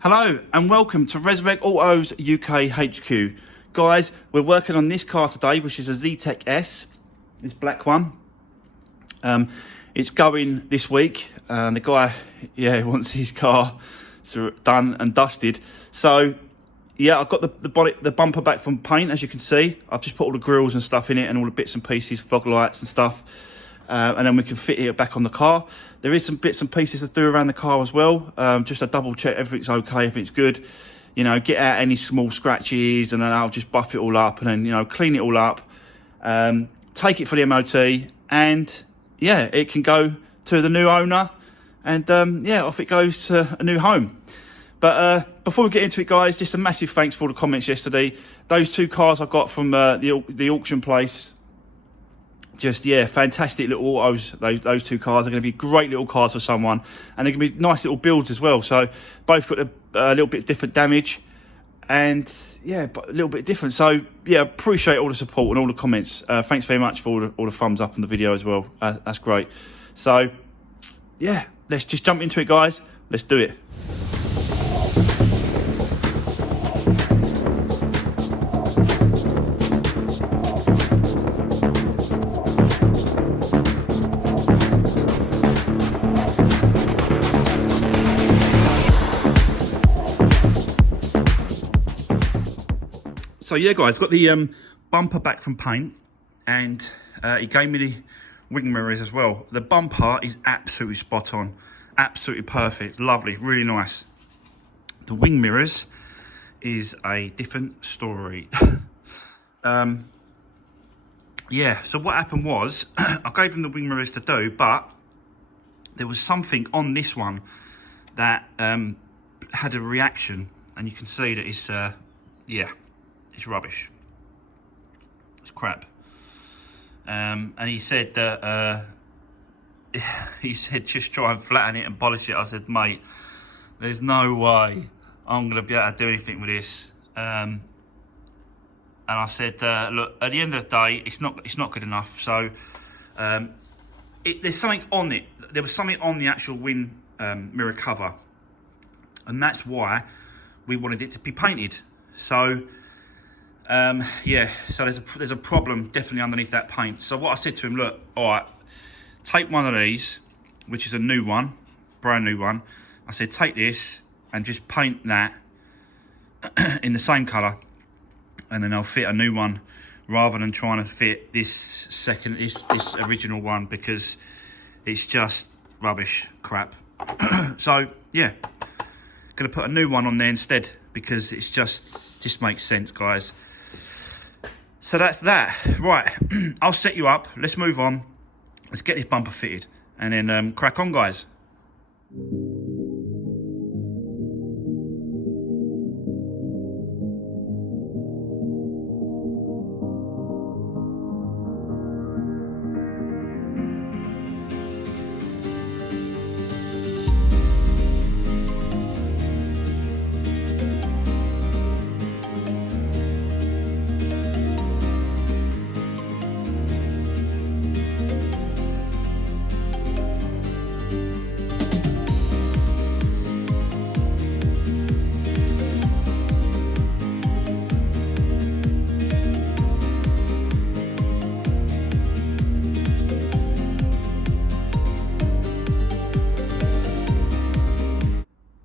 Hello and welcome to Resurwreck Autos UK HQ. Guys, we're working on this car today, which is a Zetec S, this black one. It's going this week. The guy, wants his car done and dusted. So, I've got the bumper back from paint, as you can see. I've just put all the grills and stuff in it and all the bits and pieces, fog lights and stuff. And then we can fit it back on the car. There is some bits and pieces to do around the car as well. Just to double check everything's okay, everything's good. You know, get out any small scratches and then I'll just buff it all up and then, clean it all up. Take it for the MOT and it can go to the new owner and off it goes to a new home. But before we get into it, guys, just a massive thanks for all the comments yesterday. Those two cars I got from the auction place, just fantastic little autos. Those two cars are going to be great little cars for someone, and they're going to be nice little builds as well. So both got a little bit different damage, and but a little bit different. So appreciate all the support and all the comments. Thanks very much for all the thumbs up on the video as well. That's great. So let's just jump into it, guys. Let's do it. So guys, got the bumper back from paint, and he gave me the wing mirrors as well. The bumper is absolutely spot on, absolutely perfect, lovely, really nice. The wing mirrors is a different story. So what happened was, I gave him the wing mirrors to do, but there was something on this one that had a reaction, and you can see that it's it's rubbish. It's crap. And he said that just try and flatten it and polish it. I said, mate, there's no way I'm gonna be able to do anything with this. And I said, look, at the end of the day, it's not good enough. So there's something on it. There was something on the actual wing mirror cover, and that's why we wanted it to be painted. So so there's a problem definitely underneath that paint. So what I said to him, look, all right, take one of these, which is a new one, brand new one. I said, take this and just paint that in the same colour, and then I'll fit a new one rather than trying to fit this original one, because it's just rubbish, crap. So gonna put a new one on there instead, because it's just makes sense, guys. So that's that. Right, I'll set you up. Let's move on. Let's get this bumper fitted and then crack on, guys.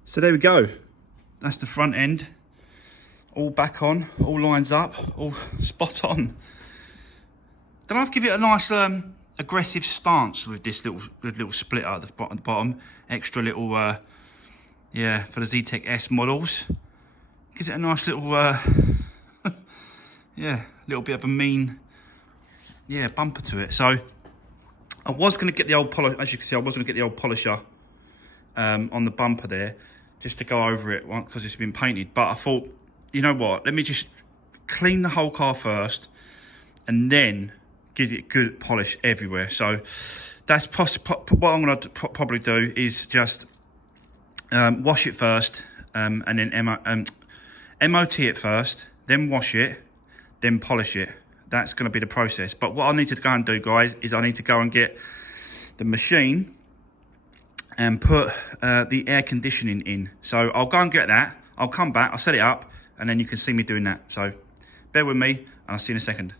So there we go. That's the front end. All back on, all lines up, all spot on. Don't I have to give it a nice aggressive stance with this little splitter at the bottom. Extra little, for the Zetec S models. Gives it a nice little, little bit of a mean, bumper to it. So I was going to get the old polish, as you can see, I was going to get the old polisher on the bumper there, just to go over it because it's been painted. But I thought, you know what, let me just clean the whole car first and then give it good polish everywhere. So that's what I'm going to probably do is just wash it first, and then MOT it first, then wash it, then polish it. That's going to be the process. But what I need to go and do, guys, is I need to go and get the machine and put the air conditioning in. So I'll go and get that. I'll come back, I'll set it up, and then you can see me doing that. So bear with me, and I'll see you in a second.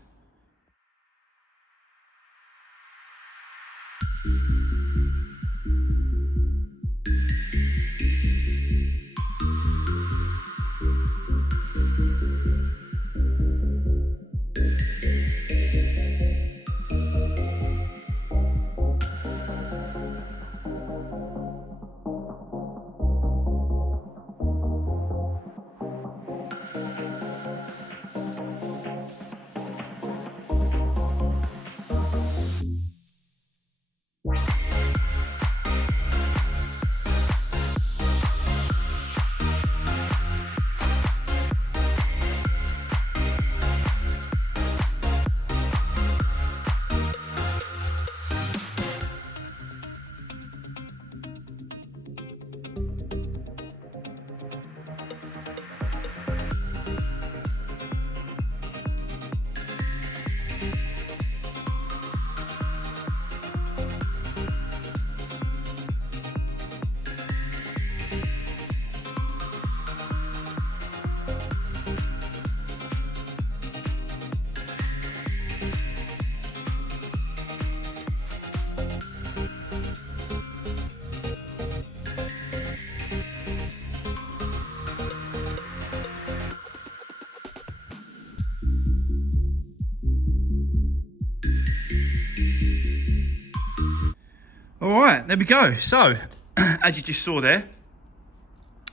All right, there we go. So, as you just saw there,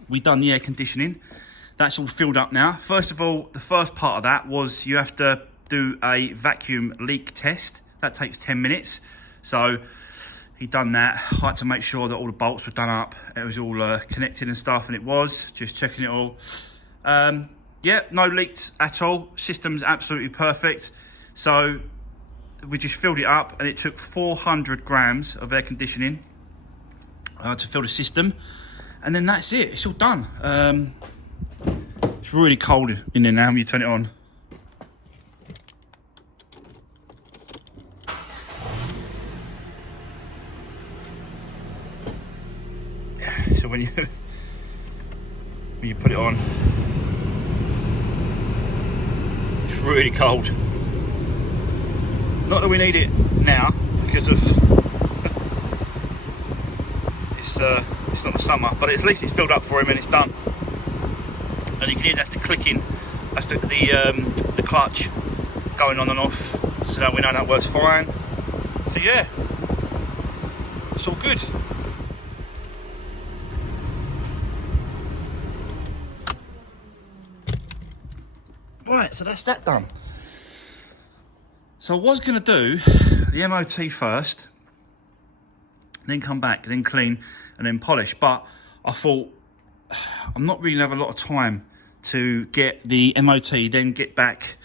we've done the air conditioning. That's all filled up now. First of all, the first part of that was you have to do a vacuum leak test. That takes 10 minutes. So, he done that. I had to make sure that all the bolts were done up. It was all connected and stuff, and it was. Just checking it all. Yeah, no leaks at all. System's absolutely perfect. So, we just filled it up, and it took 400 grams of air conditioning to fill the system, and then that's it. It's all done. It's really cold in there now when you turn it on. So when you put it on, it's really cold. Not that we need it now because of it's not the summer, but at least it's filled up for him and it's done. And you can hear that's the clicking, that's the clutch going on and off, so that we know that works fine. So yeah, it's all good. Right, so that's that done. So I was going to do the MOT first, then come back, then clean, and then polish. But I thought I'm not really going to have a lot of time to get the MOT, then get back,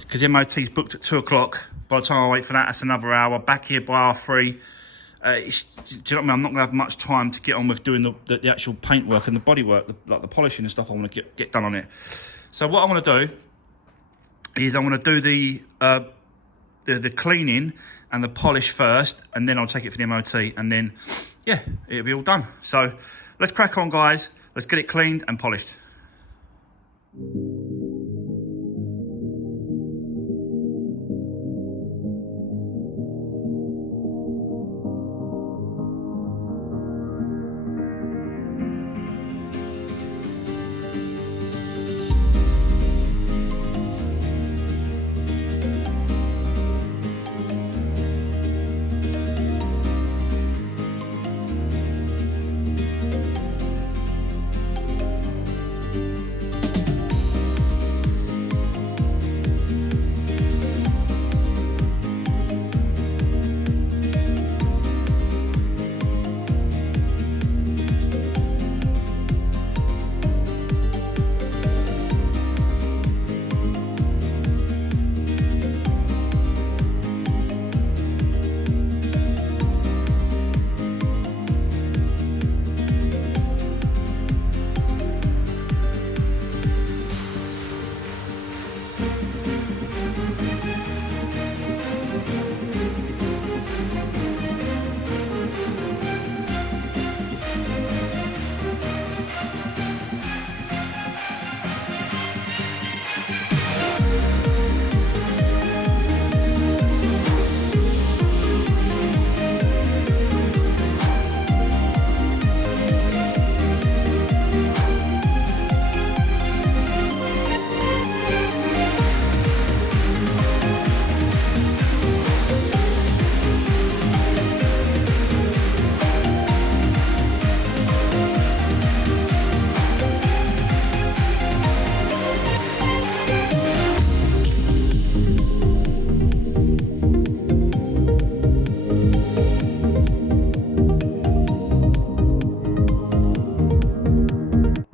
because the MOT's booked at 2 o'clock. By the time I wait for that, that's another hour. Back here by R3. Do you know what I mean? I'm not going to have much time to get on with doing the actual paintwork and the bodywork, like the polishing and stuff I want to get done on it. So what I want to do is I want to do the cleaning and the polish first, and then I'll take it for the MOT, and then yeah, it'll be all done. So let's crack on, guys. Let's get it cleaned and polished.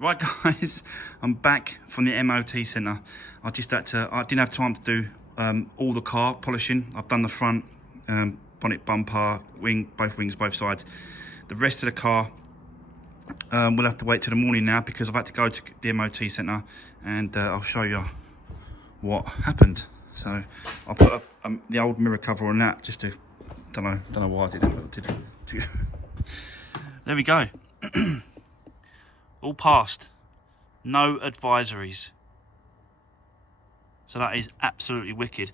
Right guys, I'm back from the MOT centre. I didn't have time to do all the car polishing. I've done the front, bonnet, bumper, wing, both wings, both sides. The rest of the car, we'll have to wait till the morning now because I've had to go to the MOT centre and I'll show you what happened. So I'll put the old mirror cover on that just to, don't know why I did it. There we go. All passed, no advisories. So that is absolutely wicked.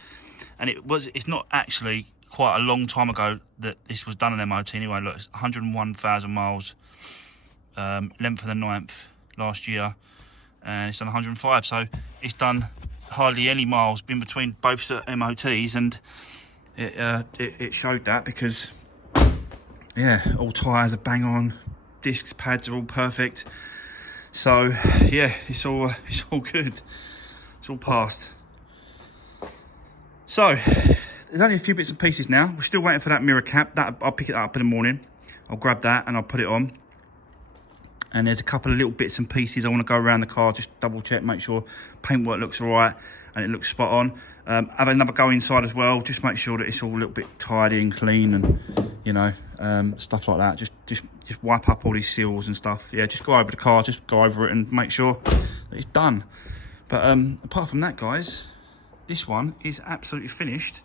And it's not actually quite a long time ago that this was done on MOT anyway. Look, it's 101,000 miles, 11th of the 9th last year, and it's done 105. So it's done hardly any miles in between both MOTs, and it showed that because, yeah, all tyres are bang on, discs, pads are all perfect. So yeah, it's all good. It's all passed. So there's only a few bits and pieces now. We're still waiting for that mirror cap. That I'll pick it up in the morning. I'll grab that and I'll put it on. And there's a couple of little bits and pieces I want to go around the car, just double check, make sure paintwork looks all right and it looks spot on. Have another go inside as well, just make sure that it's all a little bit tidy and clean and, you know, stuff like that. Just wipe up all these seals and stuff. Yeah, just go over the car, just go over it and make sure that it's done. But apart from that, guys, this one is absolutely finished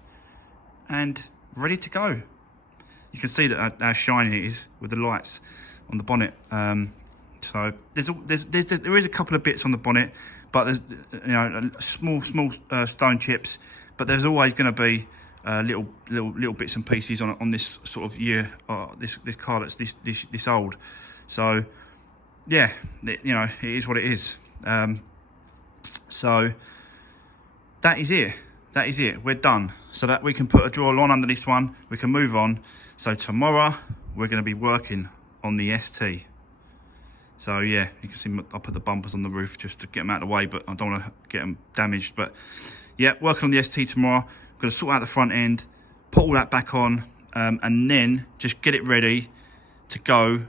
and ready to go. You can see that how shiny it is with the lights on the bonnet. So there is a couple of bits on the bonnet, but there's, you know, small stone chips. But there's always going to be little bits and pieces on this sort of year, this car that's this old. So yeah, you know, it is what it is. So that is it. That is it. We're done. So that we can put a drawer on under this one. We can move on. So tomorrow we're going to be working on the ST. So yeah, you can see I'll put the bumpers on the roof just to get them out of the way, but I don't want to get them damaged. But yeah, working on the ST tomorrow. I'm going to sort out the front end, put all that back on, and then just get it ready to go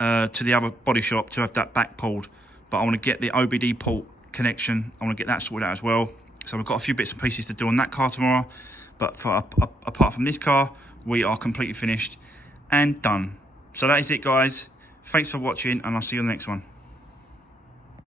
to the other body shop to have that back pulled. But I want to get the OBD port connection. I want to get that sorted out as well. So we've got a few bits and pieces to do on that car tomorrow. But apart from this car, we are completely finished and done. So that is it, guys. Thanks for watching, and I'll see you on the next one.